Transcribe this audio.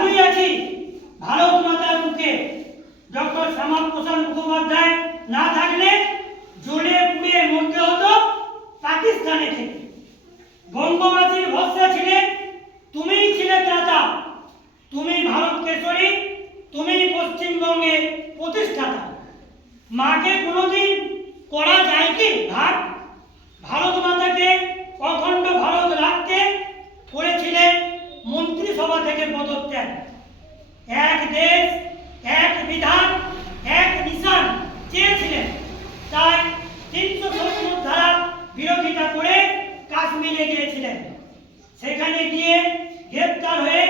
ভালোই আছি ভারত মাতার মুখে। ডক্টর শ্যামাপ্রসাদ মুখোপাধ্যায় না থাকলে জ্বলে পুড়ে মরতে হতো পাকিস্তানে থেকে। বঙ্গবাসীর ভরসা ছিলে, তুমিই ছিলে ত্রাতা, তুমি ভারত কেশরী, তুমি পশ্চিমবঙ্গের প্রতিষ্ঠাতা। মাকে কোনোদিন করা যায় কি ভাগ? ভারত মাতাকে অখণ্ড ভারত রাখতে করেছিলেন মন্ত্রিসভা থেকে পদত্যাগ। এক দেশ, এক বিধান, এক নিশান চেয়েছিলেন, তাই 370 ধারা বিরোধিতা করে কাশ্মীরে গিয়েছিলেন। সেখানে গিয়ে গ্রেপ্তার হয়ে